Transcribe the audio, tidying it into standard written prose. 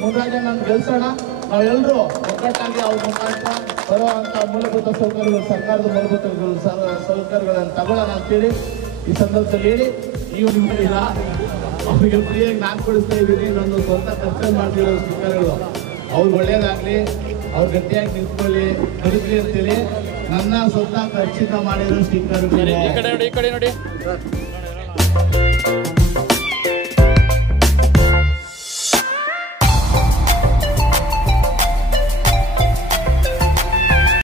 ಮುನ್ರಾಜಣ್ಣ ಗೆಲ್ಸೋಣ. ನಾವೆಲ್ಲರೂ ಒಗ್ಗಟ್ಟಾಗಿ ಅವ್ರ ಮುಖಾಂತರ ಬರುವಂತ ಮೂಲಭೂತ ಸೌಕರ್ಯಗಳು, ಸರ್ಕಾರದ ಮೂಲಭೂತ ಸೌಕರ್ಯಗಳನ್ನು ತಗೊಳ್ಳೋಣ ಅಂತೇಳಿ ಈ ಸಂದರ್ಭದಲ್ಲಿ ಹೇಳಿ, ನೀವು ನಿಮ್ಮಲ್ಲಿಲ್ಲ ಅವ್ರಿಗೆ ಫ್ರೀಯಾಗಿ ನಾನು ಕೊಡಿಸ್ತಾ ಇದ್ದೀನಿ. ನನ್ನ ಸ್ವಂತ ಖರ್ಚಲ್ಲಿ ಮಾಡ್ತಿರೋ ಸ್ಪೀಕರ್ಗಳು ಅವ್ರಿಗೆ ಒಳ್ಳೇದಾಗಲಿ, ಅವ್ರು ಗಟ್ಟಿಯಾಗಿ ನಿಂತ್ಕೊಳ್ಳಿ, ಬದುಕಲಿ ಅಂತೇಳಿ ನನ್ನ ಸ್ವಂತ ಖರ್ಚಿಂದ ಮಾಡಿರೋ ಸ್ಪೀಕರ್ಗಳು.